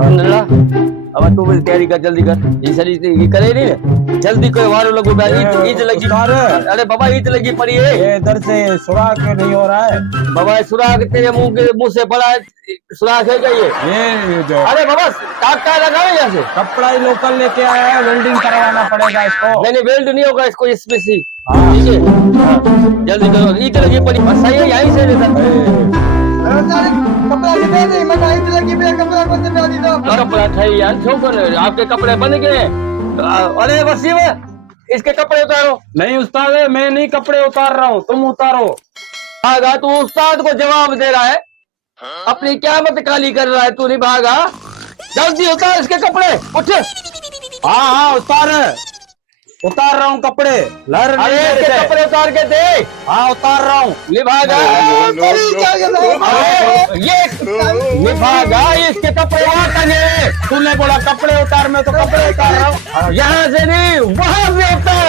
नल्ला अब तू भी तैयारी कर, जल्दी कर। ये सारी ये करे नहीं ना, जल्दी कोई वारो लगो बा, ईद लगी। उस्ताद, अरे बाबा ईद लगी पड़ी है। ये इधर से सुराख नहीं हो रहा है। बाबा सुराख तेरे मुंह से पड़ा है, सुराख है क्या ये जो अरे बाबा टाका लगाओ यहाँ से। कपड़ा ही लोकल लेके आया है, वेल्डिंग करवाना पड़ेगा इसको। नहीं वेल्ड नहीं होगा इसको, इसमें सी। हाँ। ठीक है हाँ, जल्दी करो, ईद लगी पड़ी। बस सही है, यहीं से कपड़ा दे दे, मैं ईद लगी पे कपड़ा को दे दी तो कपड़ा ठाई यार, छोकर आपके कपड़े बन गए। अरे वसीम इसके कपड़े उतारो। नहीं उस्ताद, मैं नहीं कपड़े उतार रहा हूँ, तुम उतारो। भागा तू, उस्ताद को जवाब दे रहा है, अपनी क्या मत काली कर रहा है तू। नहीं भागा, जल्दी उतार इसके कपड़े, उठ। हाँ हाँ उतार रहा हूँ कपड़े। लहर नहीं अरे मेरे इसके से। कपड़े उतार के दे। हाँ उतार रहा हूँ। नहीं भागा नहीं भागा, इसके कपड़े वहां टंगे। तूने बोला कपड़े उतार, मैं तो कपड़े उतार रहा हूँ। यहाँ से नहीं, वहां से उतार।